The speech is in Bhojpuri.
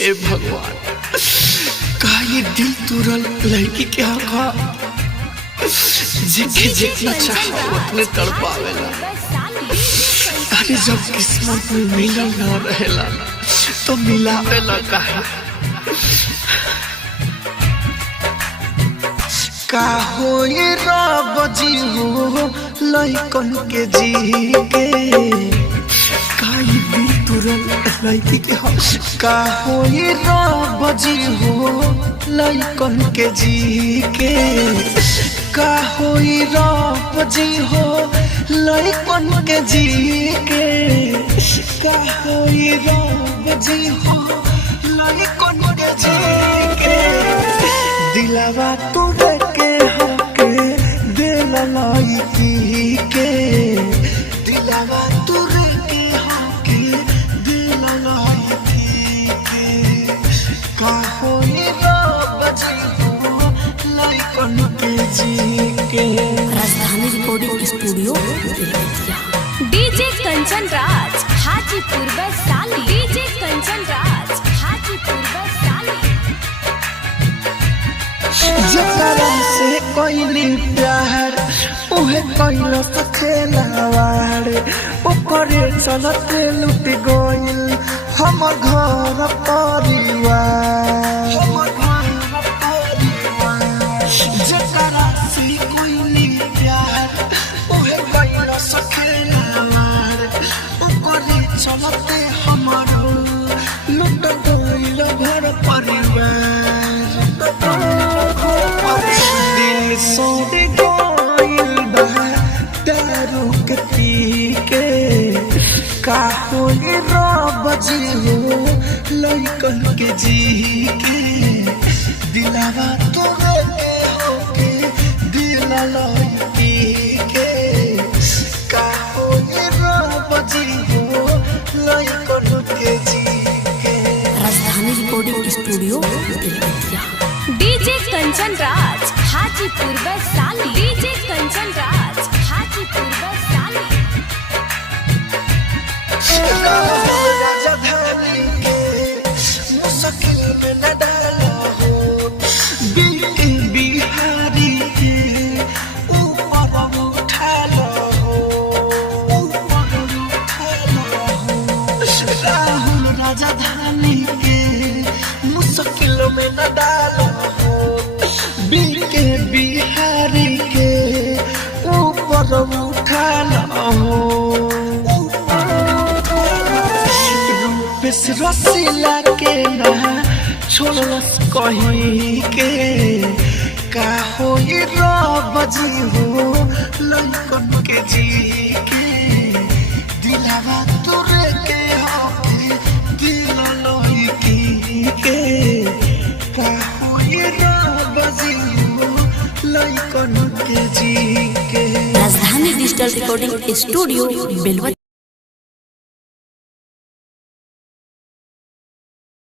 ए भगवान, का ये दिल तुरल लड़की के आँखा जिके जितना चाहो उतने तड़पावेला। अरे जब किस्मत में मिलल ना रहेला तो मिलावेला काहे। का हो ये रब जी हो लइकन के जी के, का ये दिल तुरल लड़की के का हो ये रब जी हो लइकन के जी के, का हो ये रब जी हो लइकन के जी के, का हो ये रब जी हो लइकन के जी के। दिलवा तुरे के होके दिल लइकी के, दिलवा तुरे के होके दिल लइकी के, का हो ये रब जी हो लइकन के जी के। राजधानी recording studio DJ Kanchan Raj Hajipur Vaishali, DJ Kanchan Raj Hajipur Vaishali. जकरा से कोइली प्यार उहे कोइलो सखेलावार, ओकरे चलते लुट गइल हम घर परिवार। जकरा से कोइली प्यार उहे कोइलो सखेलावार, ओकरे चलते हमरो लुट गइल घर परिवार। दिल सोड गइल बा दारू के पी के, का हो ये रब जी हो लइकन के जी के। दिलवा तोरे के होके दिल लइकी के, का हो ये रब जी हो लइकन के जी के। राजधानी recording studio DJ Kanchan Raj Hajipur Vaishali, DJ Kanchan Raj Hajipur Vaishali. राजधानी के मुश्किल में न डाला हो, बिहारी के ऊपर उठा लो हो, ऊपर उठा लो हो। राहुल राजधानी के मुश्किल में न डालो हो, बिहारी के ऊपर उठा लो हो। रूपेश रसीला के ना छोड़लस कहीं के, का हो ये रब जी हो लइकन के जी के। दिलवा तोरे के होके दिल लइकी के, का हो ये रब जी हो लइकन के जी के। राजधानी डिजिटल रिकॉर्डिंग स्टूडियो बेलवा।